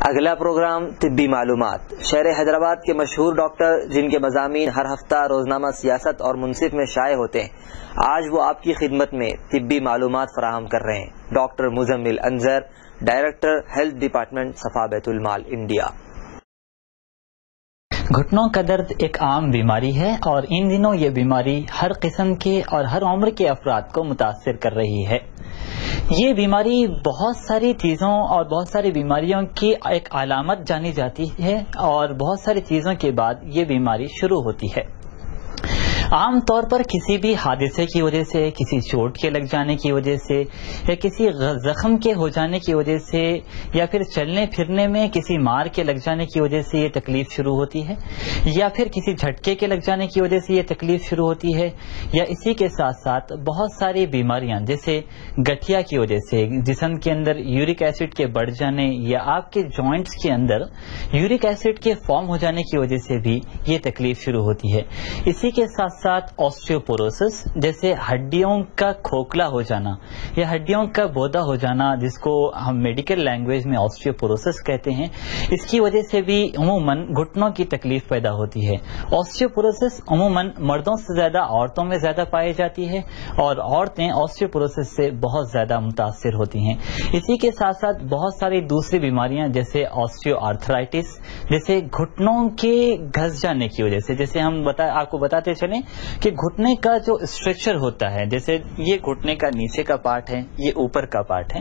اگلا پروگرام طبی معلومات. شہر حیدرآباد کے مشہور ڈاکٹر جن کے مضامین ہر ہفتہ روزنامہ سیاست اور منصف میں شائع ہوتے ہیں، آج وہ آپ کی خدمت میں طبی معلومات فراہم کر رہے ہیں. ڈاکٹر مزمل انظر، ڈائریکٹر ہیلتھ ڈپارٹمنٹ صفا بیت المال انڈیا. گھٹنوں کا درد ایک عام بیماری ہے اور ان دنوں یہ بیماری ہر قسم کے اور ہر عمر کے افراد کو متاثر کر رہی ہے. یہ بیماری بہت ساری چیزوں اور بہت ساری بیماریوں کی ایک علامت جانی جاتی ہے اور بہت ساری چیزوں کے بعد یہ بیماری شروع ہوتی ہے. عام طور پر کسی بھی حادثے کی وجہ سے، کسی چوٹ کے لگ جانے کی وجہ سے یا کسی زخم کے ہو جانے کی وجہ سے یا پھر چلنے پھرنے میں کسی مار کے لگ جانے کی وجہ سے یہ تکلیف شروع ہوتی ہے، یا پھر کسی جھٹکے کے لگ جانے کی وجہ سے یہ تکلیف شروع ہوتی ہے، یا اسی کے ساتھ ساتھ بہت ساری بیماریاں جیسے گٹھیا کی وجہ سے جسم کے اندر یورک ایسڈ کے بڑھ جانے یا آپ کے جوائنٹس کے اندر یورک ایسڈ کے فارم ہو جانے کی وجہ سے بھی یہ تکلیف شروع ہوتی ہے. اسی کے ساتھ ساتھ آسٹیوپوروسس جیسے ہڈیوں کا کھوکھلا ہو جانا یا ہڈیوں کا بودا ہو جانا، جس کو ہم میڈیکل لینگویج میں آسٹیوپوروسس کہتے ہیں، اس کی وجہ سے بھی عموماً گھٹنوں کی تکلیف پیدا ہوتی ہے. آسٹیوپوروسس عموماً مردوں سے زیادہ عورتوں میں زیادہ پائی جاتی ہے اور عورتیں آسٹیوپوروسس سے بہت زیادہ متاثر ہوتی ہیں. اسی کے ساتھ ساتھ بہت ساری دوسری بیماریاں جیسے آسٹیو آرتھرائٹس، جیسے گھٹنوں کے گھس جانے کی وجہ سے، جیسے ہم آپ کو بتاتے چلیں کہ گھٹنے کا جو اسٹرکچر ہوتا ہے، جیسے یہ گھٹنے کا نیچے کا پارٹ ہے، یہ اوپر کا پارٹ ہے،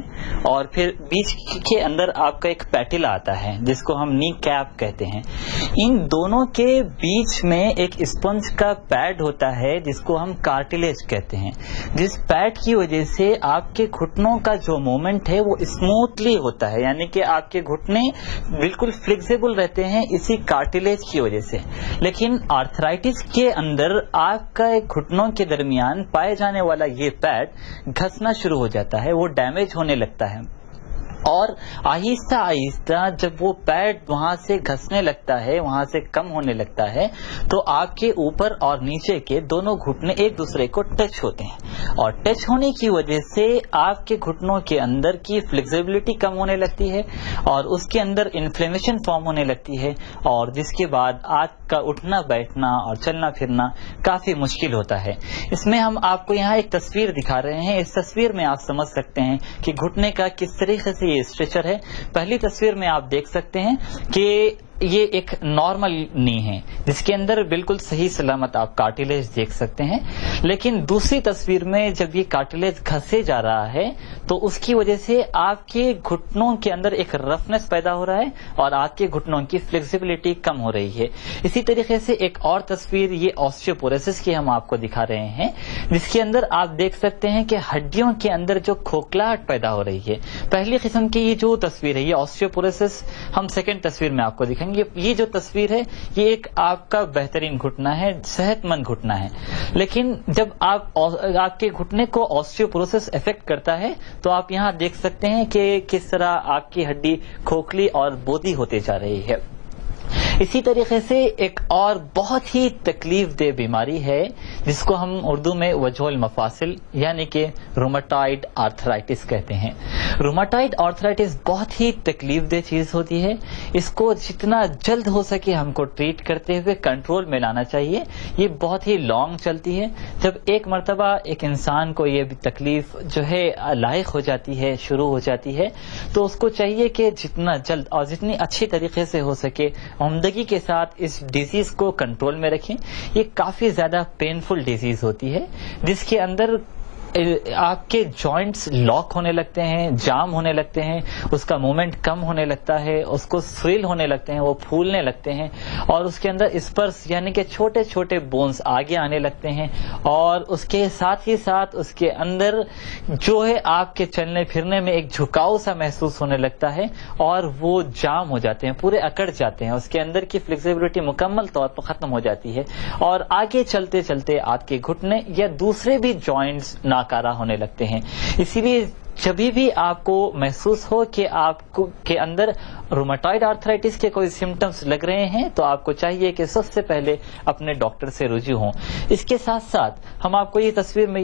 اور پھر بیچ کے اندر آپ کا ایک پیٹلا آتا ہے جس کو ہم نی کیپ کہتے ہیں. ان دونوں کے بیچ میں ایک اسپنج کا پیڈ ہوتا ہے جس کو ہم کارٹلیج کہتے ہیں، جس پیڈ کی وجہ سے آپ کے گھٹنوں کا جو موومنٹ ہے وہ اسموتھلی ہوتا ہے، یعنی کہ آپ کے گھٹنے بالکل فلیکسیبل رہتے ہیں اسی کارٹلیج کی وجہ سے. لیکن آرتھرائٹس کے اندر آپ کا گھٹنوں کے درمیان پائے جانے والا یہ پیڈ گھسنا شروع ہو جاتا ہے، وہ ڈیمیج ہونے لگتا ہے، اور آہستہ آہستہ جب وہ پیڈ وہاں سے گھسنے لگتا ہے، وہاں سے کم ہونے لگتا ہے، تو آپ کے اوپر اور نیچے کے دونوں گھٹنے ایک دوسرے کو ٹچ ہوتے ہیں، اور ٹچ ہونے کی وجہ سے آپ کے گھٹنوں کے اندر کی فلیکسیبلٹی کم ہونے لگتی ہے اور اس کے اندر انفلیمیشن فارم ہونے لگتی ہے، اور جس کے بعد آپ کا اٹھنا بیٹھنا اور چلنا پھرنا کافی مشکل ہوتا ہے. اس میں ہم آپ کو یہاں ایک تصویر دکھا رہے ہیں. اس تصویر میں آپ سمجھ سکتے ہیں کہ گھٹنے کا کس طریقے سے یہ اسٹرکچر ہے. پہلی تصویر میں آپ دیکھ سکتے ہیں کہ یہ ایک نارمل نی ہے جس کے اندر بالکل صحیح سلامت آپ کارٹلیج دیکھ سکتے ہیں، لیکن دوسری تصویر میں جب یہ کارٹلیج گھسے جا رہا ہے تو اس کی وجہ سے آپ کے گھٹنوں کے اندر ایک رفنس پیدا ہو رہا ہے اور آپ کے گھٹنوں کی فلیکسیبلٹی کم ہو رہی ہے. اسی طریقے سے ایک اور تصویر یہ آسٹیوپوروسس کی ہم آپ کو دکھا رہے ہیں، جس کے اندر آپ دیکھ سکتے ہیں کہ ہڈیوں کے اندر جو کھوکھلاہٹ پیدا ہو رہی ہے. پہلی قسم کی یہ جو تصویر ہے یہ آسٹیوپوروسس، ہم سیکنڈ تصویر میں آپ کو دکھائیں گے. یہ جو تصویر ہے یہ ایک آپ کا بہترین گھٹنا ہے، صحت مند گھٹنا ہے، لیکن جب آپ کے گھٹنے کو آسٹیوپوروسس افیکٹ کرتا ہے تو آپ یہاں دیکھ سکتے ہیں کہ کس طرح آپ کی ہڈی کھوکھلی اور بودی ہوتے جا رہی ہے. اسی طریقے سے ایک اور بہت ہی تکلیف دہ بیماری ہے جس کو ہم اردو میں وجوہ المفاصل یعنی کہ روماٹائڈ آرتھرائٹس کہتے ہیں. روماٹائڈ آرتھرائٹس بہت ہی تکلیف دہ چیز ہوتی ہے. اس کو جتنا جلد ہو سکے ہم کو ٹریٹ کرتے ہوئے کنٹرول میں لانا چاہیے. یہ بہت ہی لانگ چلتی ہے. جب ایک مرتبہ ایک انسان کو یہ تکلیف جو ہے لاحق ہو جاتی ہے، شروع ہو جاتی ہے، تو اس کو چاہیے کہ جتنا جلد اور جتنی اچھی طریقے سے ہو سکے عمدگی کے ساتھ اس ڈیزیز کو کنٹرول میں رکھیں. یہ کافی زیادہ پینفل ڈیزیز ہوتی ہے جس کے اندر آپ کے جوائنٹس لاک ہونے لگتے ہیں، جام ہونے لگتے ہیں، اس کا موومنٹ کم ہونے لگتا ہے، اس کو سویل ہونے لگتے ہیں، وہ پھولنے لگتے ہیں، اور اس کے اندر اسپرس یعنی کہ چھوٹے چھوٹے بونز آگے آنے لگتے ہیں، اور اس کے ساتھ ہی ساتھ اس کے اندر جو ہے آپ کے چلنے پھرنے میں ایک جھکاؤ سا محسوس ہونے لگتا ہے اور وہ جام ہو جاتے ہیں، پورے اکڑ جاتے ہیں، اس کے اندر کی فلیکسیبلٹی مکمل طور پر ختم ہو جاتی ہے، اور آگے چلتے چلتے آپ کے گھٹنے یا دوسرے بھی جوائنٹس ناکارہ ہونے لگتے ہیں. اسی لیے جبھی بھی آپ کو محسوس ہو کہ آپ کے اندر روماٹائڈ آرتھرائٹس کے کوئی سمٹمز لگ رہے ہیں تو آپ کو چاہیے کہ سب سے پہلے اپنے ڈاکٹر سے رجوع ہوں. اس کے ساتھ ساتھ ہم آپ کو یہ تصویر میں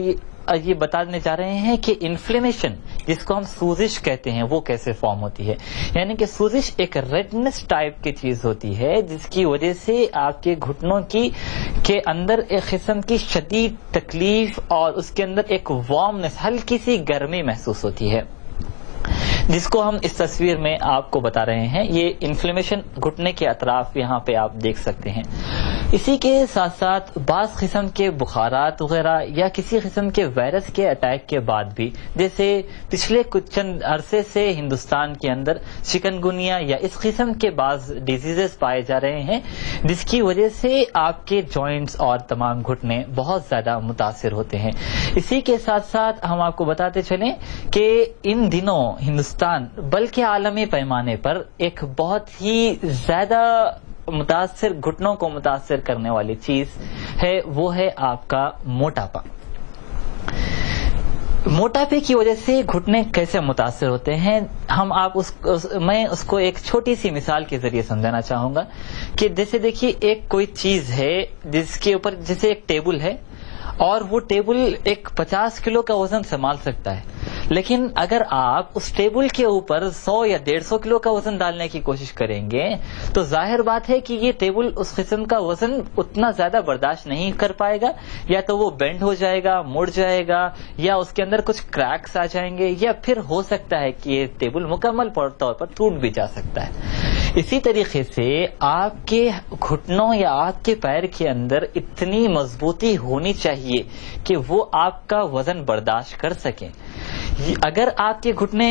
یہ بتانے جا رہے ہیں کہ انفلیمیشن جس کو ہم سوزش کہتے ہیں وہ کیسے فارم ہوتی ہے. یعنی کہ سوزش ایک ریڈنس ٹائپ کی چیز ہوتی ہے جس کی وجہ سے آپ کے گھٹنوں کے اندر ایک قسم کی شدید تکلیف اور اس کے اندر ایک وارمنس، ہلکی سی گرمی محسوس ہوتی ہے، جس کو ہم اس تصویر میں آپ کو بتا رہے ہیں. یہ انفلیمیشن گھٹنے کے اطراف یہاں پہ آپ دیکھ سکتے ہیں. اسی کے ساتھ ساتھ بعض قسم کے بخارات وغیرہ یا کسی قسم کے وائرس کے اٹیک کے بعد بھی، جیسے پچھلے کچھ چند عرصے سے ہندوستان کے اندر چکن گنیا یا اس قسم کے بعض ڈیزیزز پائے جا رہے ہیں، جس کی وجہ سے آپ کے جوائنٹس اور تمام گھٹنے بہت زیادہ متاثر ہوتے ہیں. اسی کے ساتھ ساتھ ہم آپ کو بتاتے چلیں کہ ان دنوں ہندوستان بلکہ عالمی پیمانے پر ایک بہت ہی زیادہ متاثر، گھٹنوں کو متاثر کرنے والی چیز ہے، وہ ہے آپ کا موٹاپا. موٹاپے کی وجہ سے گھٹنے کیسے متاثر ہوتے ہیں، میں اس کو ایک چھوٹی سی مثال کے ذریعے سمجھانا چاہوں گا کہ جیسے دیکھیے ایک کوئی چیز ہے جس کے اوپر، جیسے ایک ٹیبل ہے اور وہ ٹیبل ایک 50 کلو کا وزن سنبھال سکتا ہے، لیکن اگر آپ اس ٹیبل کے اوپر 100 یا 150 کلو کا وزن ڈالنے کی کوشش کریں گے تو ظاہر بات ہے کہ یہ ٹیبل اس قسم کا وزن اتنا زیادہ برداشت نہیں کر پائے گا، یا تو وہ بینڈ ہو جائے گا، مڑ جائے گا، یا اس کے اندر کچھ کریکس آ جائیں گے، یا پھر ہو سکتا ہے کہ یہ ٹیبل مکمل طور پر ٹوٹ بھی جا سکتا ہے. اسی طریقے سے آپ کے گھٹنوں یا آپ کے پیر کے اندر اتنی مضبوطی ہونی چاہیے کہ وہ آپ کا وزن برداشت کر سکیں. اگر آپ کے گھٹنے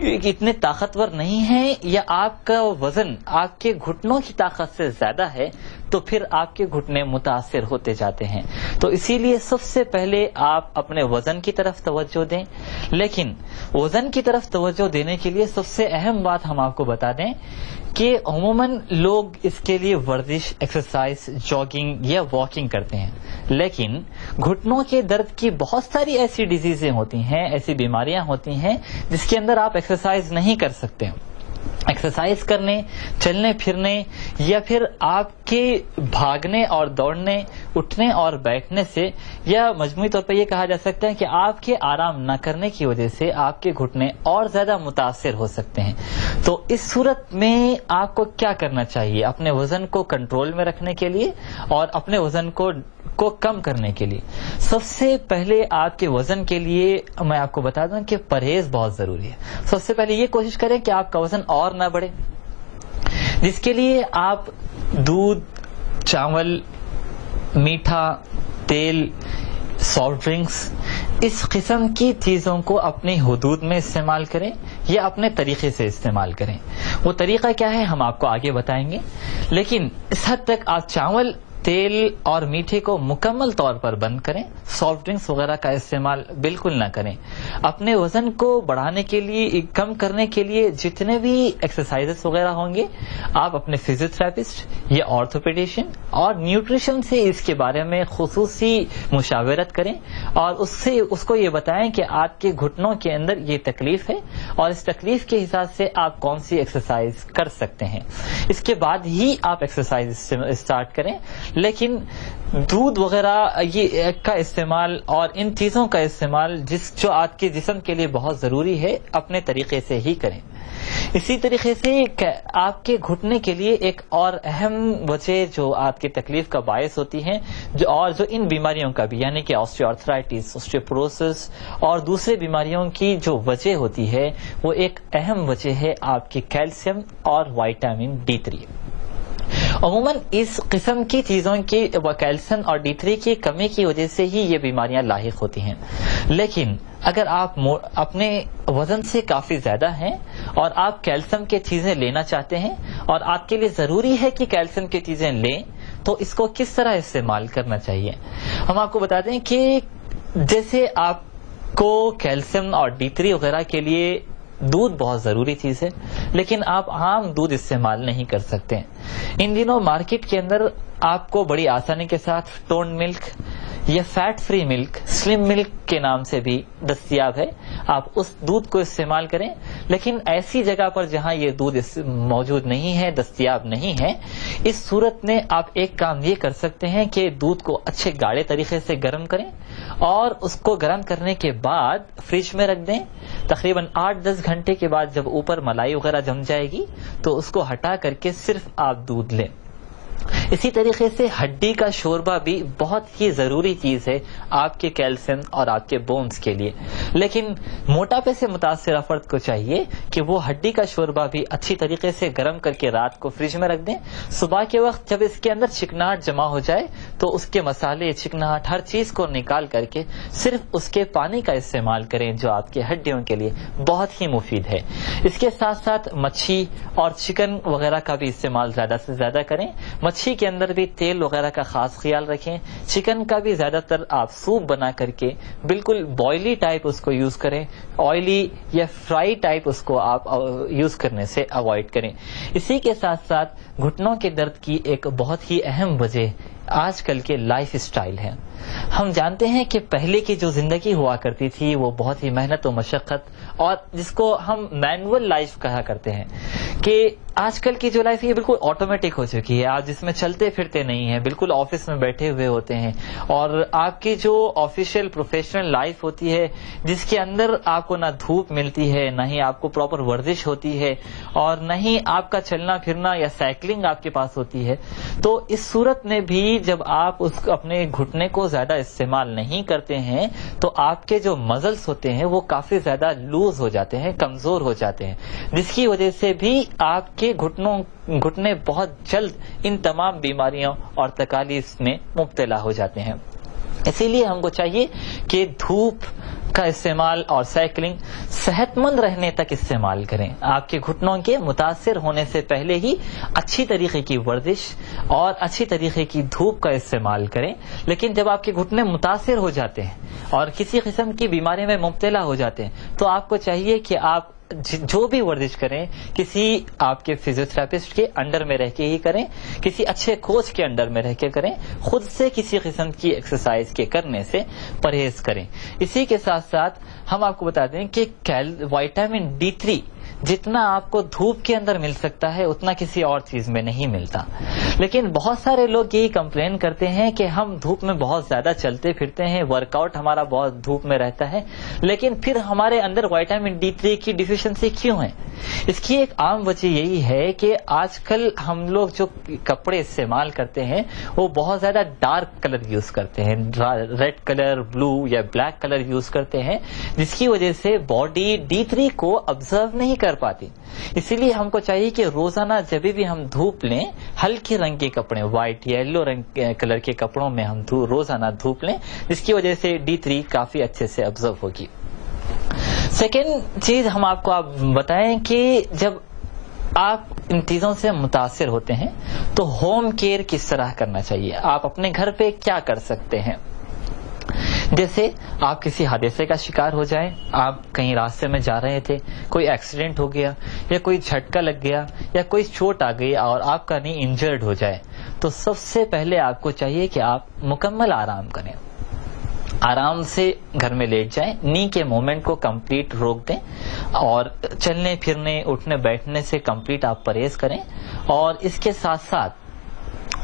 اتنے طاقتور نہیں ہیں یا آپ کا وزن آپ کے گھٹنوں کی طاقت سے زیادہ ہے تو پھر آپ کے گھٹنے متاثر ہوتے جاتے ہیں. تو اسی لیے سب سے پہلے آپ اپنے وزن کی طرف توجہ دیں. لیکن وزن کی طرف توجہ دینے کے لیے سب سے اہم بات ہم آپ کو بتا دیں کہ عموماً لوگ اس کے لیے ورزش، ایکسرسائز، جاگنگ یا واکنگ کرتے ہیں، لیکن گھٹنوں کے درد کی بہت ساری ایسی ڈیزیزیں ہوتی ہیں، ایسی بیماریاں ہوتی ہیں جس کے اندر آپ ایکسرسائز نہیں کر سکتے. ایکسرسائز کرنے، چلنے پھرنے یا پھر آپ کے بھاگنے اور دوڑنے، اٹھنے اور بیٹھنے سے، یا مجموعی طور پر یہ کہا جا سکتا ہے کہ آپ کے آرام نہ کرنے کی وجہ سے آپ کے گھٹنے اور زیادہ متاثر ہو سکتے ہیں. تو اس صورت میں آپ کو کیا کرنا چاہیے اپنے وزن کو کنٹرول میں رکھنے کے لیے اور اپنے وزن کو کم کرنے کے لیے؟ سب سے پہلے آپ کے وزن کے لیے میں آپ کو بتا دوں کہ پرہیز بہت ضروری ہے. سب سے پہلے یہ کوشش کریں کہ آپ کا وزن اور نہ بڑھے، جس کے لیے آپ دودھ، چاول، میٹھا، تیل، سافٹ ڈرنکس، اس قسم کی چیزوں کو اپنی حدود میں استعمال کریں یا اپنے طریقے سے استعمال کریں. وہ طریقہ کیا ہے ہم آپ کو آگے بتائیں گے، لیکن اس حد تک آپ چاول، تیل اور میٹھے کو مکمل طور پر بند کریں. سافٹ ڈرنکس وغیرہ کا استعمال بالکل نہ کریں. اپنے وزن کو بڑھانے کے لیے، کم کرنے کے لیے جتنے بھی ایکسرسائزز وغیرہ ہوں گے آپ اپنے فزیوتھراپسٹ یا آرتھوپیڈیشین اور نیوٹریشن سے اس کے بارے میں خصوصی مشاورت کریں اور اس کو یہ بتائیں کہ آپ کے گھٹنوں کے اندر یہ تکلیف ہے اور اس تکلیف کے حساب سے آپ کون سی ایکسرسائز کر سکتے ہیں. اس کے بعد ہی آپ ایکسرسائز اسٹارٹ کریں. لیکن دودھ وغیرہ یہ کا استعمال اور ان چیزوں کا استعمال جو آپ کے جسم کے لیے بہت ضروری ہے اپنے طریقے سے ہی کریں. اسی طریقے سے آپ کے گھٹنے کے لیے ایک اور اہم وجہ جو آپ کی تکلیف کا باعث ہوتی ہے جو ان بیماریوں کا بھی، یعنی کہ آسٹیو آرتھرائٹس، اوسٹیوپروسس اور دوسرے بیماریوں کی جو وجہ ہوتی ہے وہ ایک اہم وجہ ہے آپ کی کیلشیم اور وائٹامن D3. عموماً اس قسم کی چیزوں کی کیلشیم اور D3 کی کمی کی وجہ سے ہی یہ بیماریاں لاحق ہوتی ہیں. لیکن اگر آپ اپنے وزن سے کافی زیادہ ہیں اور آپ کیلشیم کی چیزیں لینا چاہتے ہیں اور آپ کے لیے ضروری ہے کہ کیلشیم کی چیزیں لیں تو اس کو کس طرح استعمال کرنا چاہیے. ہم آپ کو بتا دیں کہ جیسے آپ کو کیلشیم اور D3 وغیرہ کے لیے دودھ بہت ضروری چیز ہے، لیکن آپ عام دودھ استعمال نہیں کر سکتے. ان دنوں مارکیٹ کے اندر آپ کو بڑی آسانی کے ساتھ ٹون ملک یہ فیٹ فری ملک، سلم ملک کے نام سے بھی دستیاب ہے، آپ اس دودھ کو استعمال کریں. لیکن ایسی جگہ پر جہاں یہ دودھ موجود نہیں ہے، دستیاب نہیں ہے، اس صورت میں آپ ایک کام یہ کر سکتے ہیں کہ دودھ کو اچھے گاڑے طریقے سے گرم کریں اور اس کو گرم کرنے کے بعد فریج میں رکھ دیں. تقریباً 8-10 گھنٹے کے بعد جب اوپر ملائی وغیرہ جم جائے گی تو اس کو ہٹا کر کے صرف آپ دودھ لیں. اسی طریقے سے ہڈی کا شوربہ بھی بہت ہی ضروری چیز ہے آپ کے کیلشیم اور آپ کے بونز کے لیے. لیکن موٹاپے سے متاثر افراد کو چاہیے کہ وہ ہڈی کا شوربہ بھی اچھی طریقے سے گرم کر کے رات کو فریج میں رکھ دیں. صبح کے وقت جب اس کے اندر چکناہٹ جمع ہو جائے تو اس کے مسالے، چکناہٹ، ہر چیز کو نکال کر کے صرف اس کے پانی کا استعمال کریں جو آپ کے ہڈیوں کے لیے بہت ہی مفید ہے. اس کے ساتھ ساتھ مچھی اور چکن وغیرہ کا بھی استعمال زیادہ سے زیادہ کریں. مچھی کے اندر بھی تیل وغیرہ کا خاص خیال رکھیں. چکن کا بھی زیادہ تر آپ سوپ بنا کر کے بالکل بوائلی ٹائپ اس کو یوز کریں، آئلی یا فرائی ٹائپ اس کو آپ یوز کرنے سے اوائڈ کریں. اسی کے ساتھ ساتھ گھٹنوں کے درد کی ایک بہت ہی اہم وجہ آج کل کے لائف اسٹائل ہے. ہم جانتے ہیں کہ پہلے کی جو زندگی ہوا کرتی تھی وہ بہت ہی محنت و مشقت اور جس کو ہم مینول لائف کہا کرتے ہیں، کہ آج کل کی جو لائف ہے یہ بالکل آٹومیٹک ہو چکی ہے. آپ جس میں چلتے پھرتے نہیں ہیں، بالکل آفس میں بیٹھے ہوئے ہوتے ہیں، اور آپ کی جو آفیشیل پروفیشنل لائف ہوتی ہے جس کے اندر آپ کو نہ دھوپ ملتی ہے، نہ ہی آپ کو پراپر ورزش ہوتی ہے، اور نہ ہی آپ کا چلنا پھرنا یا سائیکلنگ آپ کے پاس ہوتی ہے. تو اس صورت میں بھی جب آپ اپنے گھٹنے کو زیادہ استعمال نہیں کرتے ہیں تو آپ کے جو مزلز ہوتے ہیں وہ کافی زیادہ لوز ہو جاتے ہیں، کمزور ہو جاتے ہیں، جس کی وجہ سے بھی آپ کے گھٹنے بہت جلد ان تمام بیماریوں اور تکالیف میں مبتلا ہو جاتے ہیں. اسی لیے ہم کو چاہیے کہ دھوپ کا استعمال اور سائیکلنگ صحت مند رہنے تک استعمال کریں. آپ کے گھٹنوں کے متاثر ہونے سے پہلے ہی اچھی طریقے کی ورزش اور اچھی طریقے کی دھوپ کا استعمال کریں. لیکن جب آپ کے گھٹنے متاثر ہو جاتے ہیں اور کسی قسم کی بیماری میں مبتلا ہو جاتے ہیں تو آپ کو چاہیے کہ آپ جو بھی ورزش کریں کسی آپ کے فزیوتھراپسٹ کے انڈر میں رہ کے ہی کریں، کسی اچھے کوچ کے انڈر میں رہ کے کریں، خود سے کسی قسم کی ایکسرسائز کے کرنے سے پرہیز کریں. اسی کے ساتھ ساتھ ہم آپ کو بتا دیں کہ وٹامن D3 جتنا آپ کو دھوپ کے اندر مل سکتا ہے اتنا کسی اور چیز میں نہیں ملتا. لیکن بہت سارے لوگ یہی کمپلین کرتے ہیں کہ ہم دھوپ میں بہت زیادہ چلتے پھرتے ہیں، ورک آؤٹ ہمارا بہت دھوپ میں رہتا ہے، لیکن پھر ہمارے اندر وٹامن D3 کی ڈیفیشنسی کیوں ہے؟ اس کی ایک عام وجہ یہی ہے کہ آج کل ہم لوگ جو کپڑے استعمال کرتے ہیں وہ بہت زیادہ ڈارک کلر یوز کرتے ہیں، ریڈ کلر، بلو یا بلیک کلر یوز کرتے ہیں، جس کی وجہ سے باڈی D3 کو آبزرو نہیں کر پاتی. اسی لیے ہم کو چاہیے کہ روزانہ جب بھی ہم دھوپ لیں ہلکے رنگ کے کپڑے، وائٹ یا یلو رنگ کلر کے کپڑوں میں ہم روزانہ دھوپ لیں، جس کی وجہ سے D3 کافی اچھے سے آبزرو ہوگی. سیکنڈ چیز ہم آپ کو بتائیں کہ جب آپ ان چیزوں سے متاثر ہوتے ہیں تو ہوم کیئر کس طرح کرنا چاہیے، آپ اپنے گھر پہ کیا کر سکتے ہیں. جیسے آپ کسی حادثے کا شکار ہو جائیں، آپ کہیں راستے میں جا رہے تھے، کوئی ایکسیڈنٹ ہو گیا یا کوئی جھٹکا لگ گیا یا کوئی چوٹ آ گئی اور آپ کا نی انجرڈ ہو جائے، تو سب سے پہلے آپ کو چاہیے کہ آپ مکمل آرام کریں. آرام سے گھر میں لیٹ جائیں، نی کے موومنٹ کو کمپلیٹ روک دیں اور چلنے پھرنے اٹھنے بیٹھنے سے کمپلیٹ آپ پرہیز کریں. اور اس کے ساتھ ساتھ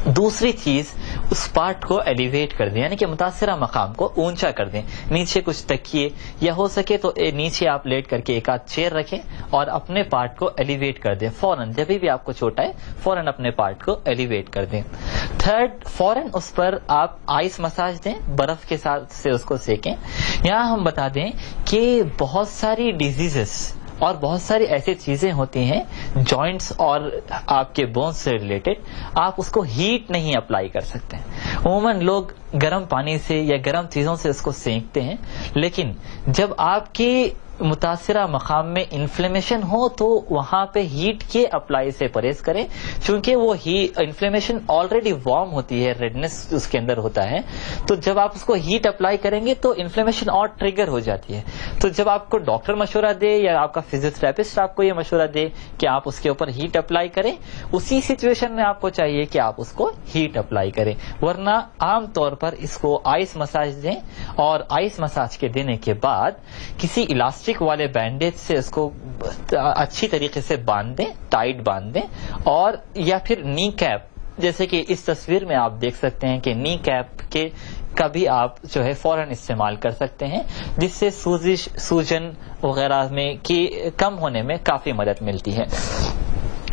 دوسری چیز اس پارٹ کو ایلیویٹ کر دیں، یعنی کہ متاثرہ مقام کو اونچا کر دیں. نیچے کچھ تکیے یا ہو سکے تو نیچے آپ لیٹ کر کے ایک آدھ چیئر رکھیں اور اپنے پارٹ کو ایلیویٹ کر دیں. فوراً جب بھی آپ کو چوٹ آئے فوراً اپنے پارٹ کو ایلیویٹ کر دیں. تھرڈ، فوراً اس پر آپ آئس مساج دیں، برف کے ساتھ سے اس کو سیکیں. یہاں ہم بتا دیں کہ بہت ساری ڈیزیزز اور بہت ساری ایسی چیزیں ہوتی ہیں جوائنٹس اور آپ کے بونس سے ریلیٹڈ، آپ اس کو ہیٹ نہیں اپلائی کر سکتے. عموماً لوگ گرم پانی سے یا گرم چیزوں سے اس کو سینکتے ہیں، لیکن جب آپ کی متاثرہ مقام میں انفلیمیشن ہو تو وہاں پہ ہیٹ کے اپلائی سے پرہیز کریں، چونکہ وہ انفلیمیشن آلریڈی وارم ہوتی ہے، ریڈنس اس کے اندر ہوتا ہے، تو جب آپ اس کو ہیٹ اپلائی کریں گے تو انفلیمیشن اور ٹریگر ہو جاتی ہے. تو جب آپ کو ڈاکٹر مشورہ دے یا آپ کا فزیوتھراپسٹ آپ کو یہ مشورہ دے کہ آپ اس کے اوپر ہیٹ اپلائی کریں، اسی سچویشن میں آپ کو چاہیے کہ آپ اس کو ہیٹ اپلائی کریں. ورنہ عام طور پر اس کو آئس مساج دیں، اور آئس مساج کے دینے کے بعد کسی الاسٹک والے بینڈیج سے اس کو اچھی طریقے سے باندھ دیں، ٹائٹ باندھ دیں، اور یا پھر نی کیپ، جیسے کہ اس تصویر میں آپ دیکھ سکتے ہیں کہ نی کیپ کے کا بھی آپ جو ہے فوراً استعمال کر سکتے ہیں، جس سے سوزش، سوجن وغیرہ میں کی کم ہونے میں کافی مدد ملتی ہے.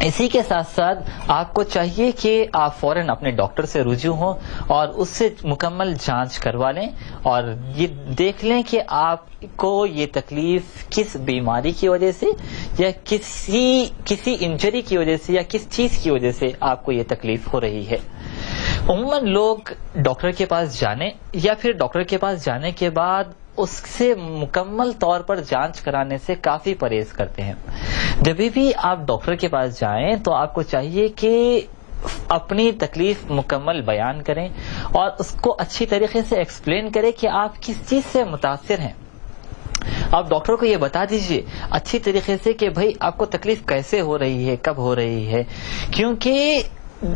اسی کے ساتھ ساتھ آپ کو چاہیے کہ آپ فوراً اپنے ڈاکٹر سے رجوع ہوں اور اس سے مکمل جانچ کروا لیں اور یہ دیکھ لیں کہ آپ کو یہ تکلیف کس بیماری کی وجہ سے یا کسی انجری کی وجہ سے یا کس چیز کی وجہ سے آپ کو یہ تکلیف ہو رہی ہے. عموماً لوگ ڈاکٹر کے پاس جانے یا پھر ڈاکٹر کے پاس جانے کے بعد اس سے مکمل طور پر جانچ کرانے سے کافی پرہیز کرتے ہیں. جب بھی آپ ڈاکٹر کے پاس جائیں تو آپ کو چاہیے کہ اپنی تکلیف مکمل بیان کریں اور اس کو اچھی طریقے سے ایکسپلین کریں کہ آپ کس چیز سے متاثر ہیں. آپ ڈاکٹر کو یہ بتا دیجئے اچھی طریقے سے کہ بھائی آپ کو تکلیف کیسے ہو رہی ہے، کب ہو رہی ہے، کیونکہ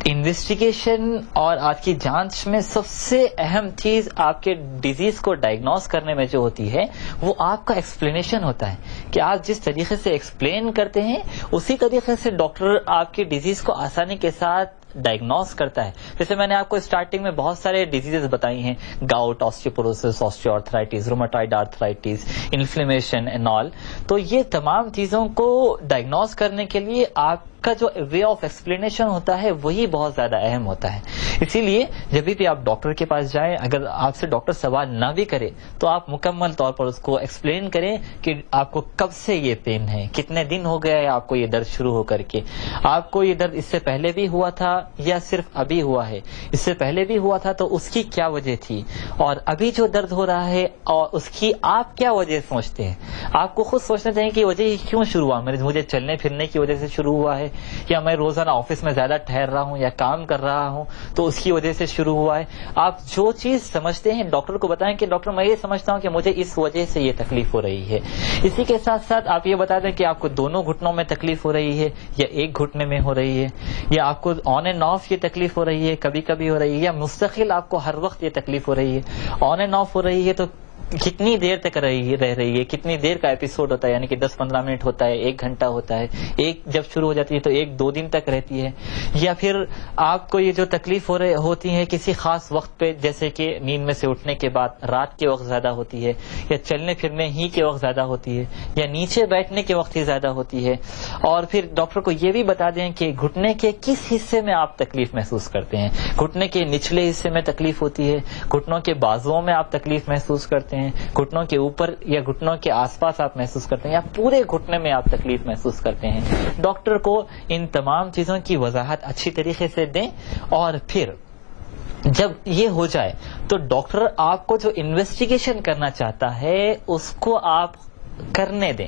انویسٹیگیشن اور آج کی جانچ میں سب سے اہم چیز آپ کے ڈیزیز کو ڈائگنوز کرنے میں جو ہوتی ہے وہ آپ کا ایکسپلینیشن ہوتا ہے کہ آپ جس طریقے سے ایکسپلین کرتے ہیں اسی طریقے سے ڈاکٹر آپ کی ڈیزیز کو آسانی کے ساتھ ڈائگنوز کرتا ہے. جیسے میں نے آپ کو اسٹارٹنگ میں بہت سارے ڈیزیز بتائی ہیں، gout, osteoporosis, osteoarthritis, rheumatoid arthritis, inflammation and all. تو یہ تمام چیزوں کو ڈائگنوز کرنے کے لیے آپ کا جو وے آف ایکسپلینیشن ہوتا ہے وہی بہت زیادہ اہم ہوتا ہے. اسی لیے جب بھی آپ ڈاکٹر کے پاس جائیں، اگر آپ سے ڈاکٹر سوال نہ بھی کرے تو آپ مکمل طور پر اس کو ایکسپلین کریں کہ آپ کو کب سے یہ پین ہے، کتنے دن ہو گیا ہے آپ کو یہ درد شروع ہو کر کے، آپ کو یہ درد اس سے پہلے بھی ہوا تھا یا صرف ابھی ہوا ہے، اس سے پہلے بھی ہوا تھا تو اس کی کیا وجہ تھی، اور ابھی جو درد ہو رہا ہے اور اس کی آپ کیا وجہ سمجھتے ہیں. آپ کو خود سوچنا چاہیے کہ وجہ کیوں شروع ہوا، مجھے چلنے پھرنے کی وجہ سے شروع ہوا ہے، یا میں روزانہ آفس میں زیادہ ٹھہر رہا ہوں یا کام کر رہا ہوں تو اس کی وجہ سے شروع ہوا ہے. آپ جو چیز سمجھتے ہیں ڈاکٹر کو بتائیں کہ ڈاکٹر میں یہ سمجھتا ہوں کہ مجھے اس وجہ سے یہ تکلیف ہو رہی ہے. اسی کے ساتھ ساتھ آپ یہ بتا دیں کہ آپ کو دونوں گھٹنوں میں تکلیف ہو رہی ہے یا ایک گھٹنے میں ہو رہی ہے، یا آپ کو آن اینڈ آف یہ تکلیف ہو رہی ہے، کبھی کبھی ہو رہی ہے، یا مستقل آپ کو ہر وقت یہ تکلیف ہو رہی ہے. آن اینڈ آف ہو رہی ہے تو کتنی دیر تک رہ رہی ہے، کتنی دیر کا ایپیسوڈ ہوتا ہے، یعنی کہ 10-15 منٹ ہوتا ہے، 1 گھنٹہ ہوتا ہے، ایک جب شروع ہو جاتی ہے تو 1-2 دن تک رہتی ہے، یا پھر آپ کو یہ جو تکلیف ہوتی ہے کسی خاص وقت پہ، جیسے کہ نیند میں سے اٹھنے کے بعد رات کے وقت زیادہ ہوتی ہے، یا چلنے پھرنے ہی کے وقت زیادہ ہوتی ہے، یا نیچے بیٹھنے کے وقت ہی زیادہ ہوتی ہے. اور پھر ڈاکٹر کو یہ بھی بتا دیں کہ گھٹنے کے کس حصے میں آپ تکلیف محسوس کرتے ہیں. گھٹنے کے نچلے حصے میں تکلیف ہوتی ہے، گھٹنوں کے بازوؤں میں آپ تکلیف محسوس کرتے ہیں، گھٹنوں کے اوپر یا گھٹنوں کے آس پاس آپ محسوس کرتے ہیں، یا پورے گھٹنے میں آپ تکلیف محسوس کرتے ہیں. ڈاکٹر کو ان تمام چیزوں کی وضاحت اچھی طریقے سے دیں، اور پھر جب یہ ہو جائے تو ڈاکٹر آپ کو جو انویسٹیگیشن کرنا چاہتا ہے اس کو آپ کرنے دیں.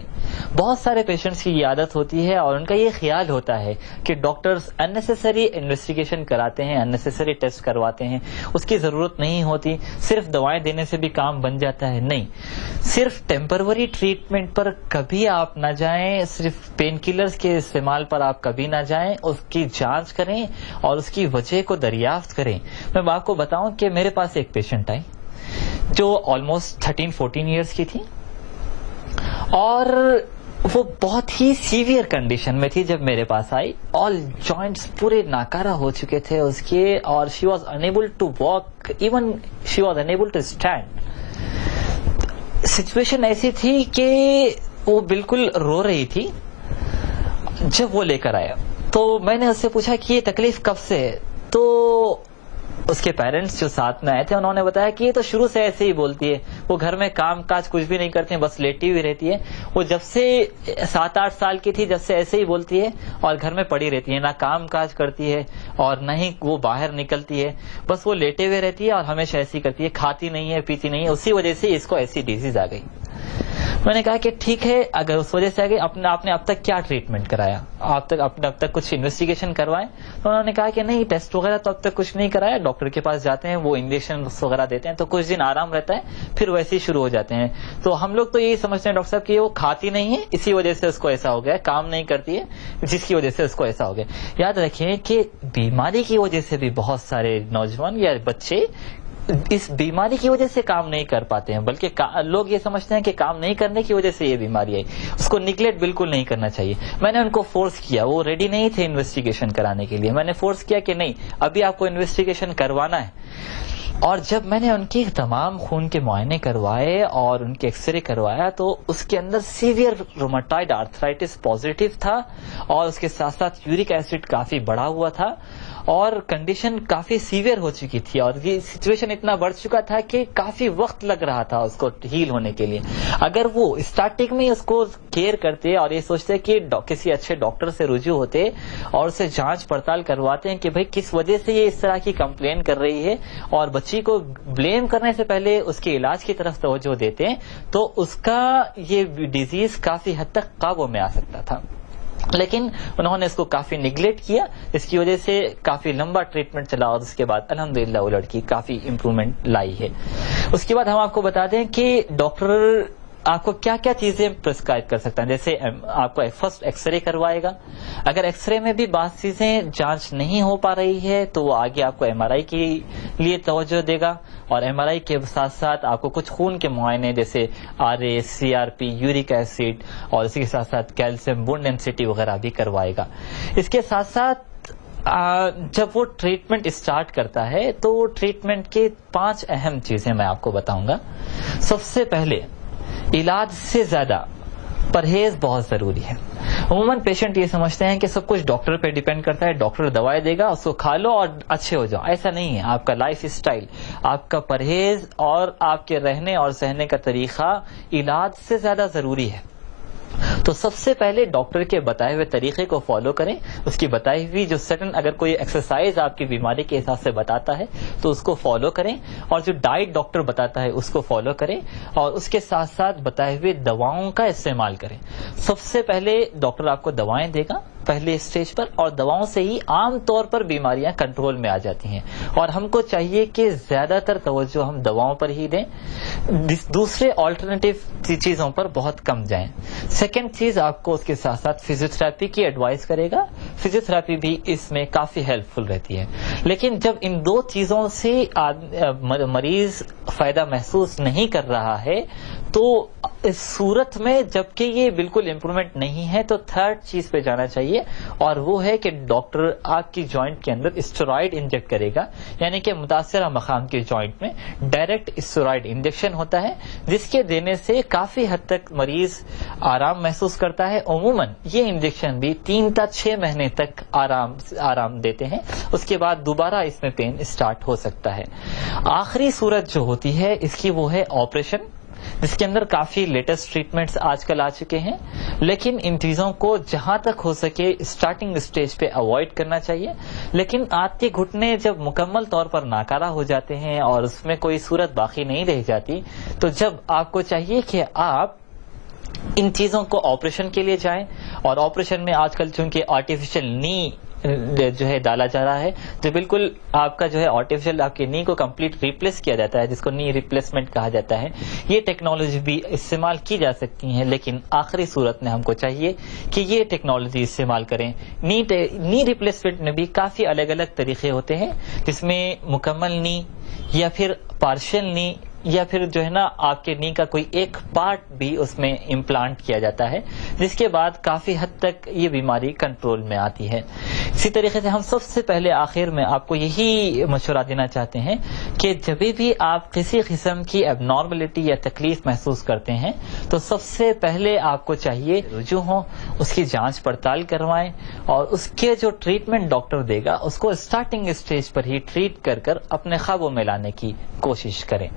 بہت سارے پیشنٹس کی یہ عادت ہوتی ہے اور ان کا یہ خیال ہوتا ہے کہ ڈاکٹرز اننیسیسری انویسٹیگیشن کراتے ہیں، اننیسیسری ٹیسٹ کرواتے ہیں، اس کی ضرورت نہیں ہوتی، صرف دوائیں دینے سے بھی کام بن جاتا ہے. نہیں، صرف ٹیمپروری ٹریٹمنٹ پر کبھی آپ نہ جائیں، صرف پین کلرز کے استعمال پر آپ کبھی نہ جائیں، اس کی جانچ کریں اور اس کی وجہ کو دریافت کریں. میں آپ کو بتاؤں کہ میرے پاس ایک پیشنٹ آئی جو آلموسٹ 13-14 ایئرس کی تھی، اور وہ بہت ہی سیویئر کنڈیشن میں تھی جب میرے پاس آئی. آل جوائنٹس پورے ناکارہ ہو چکے تھے اس کے، اور she was unable to walk, even she was unable to stand. Situation ایسی تھی کہ وہ بالکل رو رہی تھی. جب وہ لے کر آیا تو میں نے اس سے پوچھا کہ یہ تکلیف کب سے ہے، تو اس کے پیرنٹس جو ساتھ میں آئے تھے انہوں نے بتایا کہ یہ تو شروع سے ایسے ہی بولتی ہے، وہ گھر میں کام کاج کچھ بھی نہیں کرتی ہیں، بس لیٹی ہوئی رہتی ہے. وہ جب سے 7-8 سال کی تھی جب سے ایسے ہی بولتی ہے اور گھر میں پڑی رہتی ہے، نہ کام کاج کرتی ہے اور نہ ہی وہ باہر نکلتی ہے، بس وہ لیٹے ہوئے رہتی ہے اور ہمیشہ ایسی کرتی ہے، کھاتی نہیں ہے، پیتی نہیں ہے. اسی وجہ سے اس کو ایسی ڈیزیز آ گئی. میں نے کہا کہ ٹھیک ہے، اگر اس وجہ سے آگے آپ نے اب تک کیا ٹریٹمنٹ کرایا، آپ نے اب تک کچھ انویسٹیگیشن کروائے؟ تو انہوں نے کہا کہ نہیں، ٹیسٹ وغیرہ تو اب تک کچھ نہیں کرایا، ڈاکٹر کے پاس جاتے ہیں، وہ انجیکشن وغیرہ دیتے ہیں تو کچھ دن آرام رہتا ہے، پھر ویسے ہی شروع ہو جاتے ہیں۔ تو ہم لوگ تو یہی سمجھتے ہیں ڈاکٹر صاحب کہ وہ کھاتی نہیں ہے، اسی وجہ سے اس کو ایسا ہو گیا، کام نہیں کرتی ہے جس کی وجہ سے اس کو ایسا ہو گیا۔ یاد رکھیں کہ بیماری کی وجہ سے بھی بہت سارے نوجوان یا بچے اس بیماری کی وجہ سے کام نہیں کر پاتے ہیں، بلکہ لوگ یہ سمجھتے ہیں کہ کام نہیں کرنے کی وجہ سے یہ بیماری آئی، اس کو نیگلیکٹ بالکل نہیں کرنا چاہیے۔ میں نے ان کو فورس کیا، وہ ریڈی نہیں تھے انویسٹیگیشن کرانے کے لیے، میں نے فورس کیا کہ نہیں، ابھی آپ کو انویسٹیگیشن کروانا ہے۔ اور جب میں نے ان کی تمام خون کے معائنے کروائے اور ان کے ایکس رے کروایا تو اس کے اندر سیویئر روماٹائڈ آرتھرائٹس پازیٹیو تھا، اور اس کے ساتھ ساتھ یورک ایسڈ کافی بڑھا ہوا تھا، اور کنڈیشن کافی سیویئر ہو چکی تھی، اور یہ سچویشن اتنا بڑھ چکا تھا کہ کافی وقت لگ رہا تھا اس کو ہیل ہونے کے لیے۔ اگر وہ اسٹارٹنگ میں اس کو کیئر کرتے اور یہ سوچتے کہ کسی اچھے ڈاکٹر سے رجوع ہوتے اور اسے جانچ پڑتال کرواتے ہیں کہ بھئی کس وجہ سے یہ اس طرح کی کمپلین کر رہی ہے، اور بچی کو بلیم کرنے سے پہلے اس کے علاج کی طرف توجہ دیتے ہیں، تو اس کا یہ ڈیزیز کافی حد تک قابو میں آ سکتا تھا۔ لیکن انہوں نے اس کو کافی نیگلیکٹ کیا، اس کی وجہ سے کافی لمبا ٹریٹمنٹ چلا، اور اس کے بعد الحمدللہ وہ لڑکی کافی امپرومنٹ لائی ہے۔ اس کے بعد ہم آپ کو بتا دیں کہ ڈاکٹر آپ کو کیا کیا چیزیں پرسکرائب کر سکتا ہے۔ جیسے آپ کو فرسٹ ایکس رے کروائے گا، اگر ایکس رے میں بھی بعض چیزیں جانچ نہیں ہو پا رہی ہے تو وہ آگے آپ کو ایم آر آئی کے لیے توجہ دے گا، اور ایم آر آئی کے ساتھ ساتھ آپ کو کچھ خون کے معائنے جیسے R A, C R P, uric acid, اور اسی کے ساتھ ساتھ کیلشیم، بون ڈینسٹی وغیرہ بھی کروائے گا۔ اس کے ساتھ ساتھ جب وہ ٹریٹمنٹ اسٹارٹ کرتا ہے تو ٹریٹمنٹ کے 5 اہم چیزیں میں آپ کو بتاؤں گا۔ سب سے پہلے علاج سے زیادہ پرہیز بہت ضروری ہے۔ عموماً پیشنٹ یہ سمجھتے ہیں کہ سب کچھ ڈاکٹر پہ ڈیپینڈ کرتا ہے، ڈاکٹر دوائیں دے گا، اس کو کھا لو اور اچھے ہو جاؤ۔ ایسا نہیں ہے، آپ کا لائف اسٹائل، آپ کا پرہیز اور آپ کے رہنے اور سہنے کا طریقہ علاج سے زیادہ ضروری ہے۔ تو سب سے پہلے ڈاکٹر کے بتائے ہوئے طریقے کو فالو کریں، اس کی بتائی ہوئی جو سٹن اگر کوئی ایکسرسائز آپ کی بیماری کے حساب سے بتاتا ہے تو اس کو فالو کریں، اور جو ڈائٹ ڈاکٹر بتاتا ہے اس کو فالو کریں، اور اس کے ساتھ ساتھ بتائے ہوئے دواؤں کا استعمال کریں۔ سب سے پہلے ڈاکٹر آپ کو دوائیں دے گا پہلے اسٹیج پر، اور دواؤں سے ہی عام طور پر بیماریاں کنٹرول میں آ جاتی ہیں، اور ہم کو چاہیے کہ زیادہ تر توجہ ہم دواؤں پر ہی دیں، دوسرے آلٹرنیٹیو چیزوں پر بہت کم جائیں۔ سیکنڈ چیز، آپ کو اس کے ساتھ ساتھ فزیو تھراپی کی ایڈوائز کرے گا، فزیو تھراپی بھی اس میں کافی ہیلپ فل رہتی ہے۔ لیکن جب ان 2 چیزوں سے مریض فائدہ محسوس نہیں کر رہا ہے تو اس صورت میں جبکہ یہ بالکل امپرومنٹ نہیں ہے تو تھرڈ چیز پہ جانا چاہیے، اور وہ ہے کہ ڈاکٹر آپ کی جوائنٹ کے اندر اسٹیرائڈ انجیکٹ کرے گا، یعنی کہ متاثرہ مقام کے جوائنٹ میں ڈائریکٹ اسٹیرائڈ انجیکشن ہوتا ہے، جس کے دینے سے کافی حد تک مریض آرام محسوس کرتا ہے۔ عموماً یہ انجیکشن بھی 3 تا 6 مہینے تک آرام دیتے ہیں، اس کے بعد دوبارہ اس میں پین اسٹارٹ ہو سکتا ہے۔ آخری صورت جو ہوتی ہے اس کی وہ ہے آپریشن، جس کے اندر کافی لیٹسٹ ٹریٹمنٹس آج کل آ چکے ہیں، لیکن ان چیزوں کو جہاں تک ہو سکے اسٹارٹنگ اسٹیج پہ اوائڈ کرنا چاہیے۔ لیکن آتے گھٹنے جب مکمل طور پر ناکارہ ہو جاتے ہیں اور اس میں کوئی صورت باقی نہیں رہ جاتی تو جب آپ کو چاہیے کہ آپ ان چیزوں کو آپریشن کے لیے جائیں، اور آپریشن میں آج کل چونکہ آرٹیفیشل نی جو ہے ڈالا جا رہا ہے، جو بالکل آپ کا جو ہے آرٹیفیشل آپ کی نی کو کمپلیٹ ریپلیس کیا جاتا ہے، جس کو نی ریپلیسمنٹ کہا جاتا ہے، یہ ٹیکنالوجی بھی استعمال کی جا سکتی ہیں، لیکن آخری صورت میں ہم کو چاہیے کہ یہ ٹیکنالوجی استعمال کریں۔ نی ریپلیسمنٹ میں بھی کافی الگ الگ طریقے ہوتے ہیں، جس میں مکمل نی یا پھر پارشل نی یا پھر جو ہے نا آپ کے نی کا کوئی ایک پارٹ بھی اس میں امپلانٹ کیا جاتا ہے، جس کے بعد کافی حد تک یہ بیماری کنٹرول میں آتی ہے۔ اسی طریقے سے ہم سب سے پہلے آخر میں آپ کو یہی مشورہ دینا چاہتے ہیں کہ جب بھی آپ کسی قسم کی اب نارملٹی یا تکلیف محسوس کرتے ہیں تو سب سے پہلے آپ کو چاہیے رجوع ہوں، اس کی جانچ پڑتال کروائیں، اور اس کے جو ٹریٹمنٹ ڈاکٹر دے گا اس کو اسٹارٹنگ اسٹیج پر ہی ٹریٹ کر اپنے قابو میں لانے کی کوشش کریں۔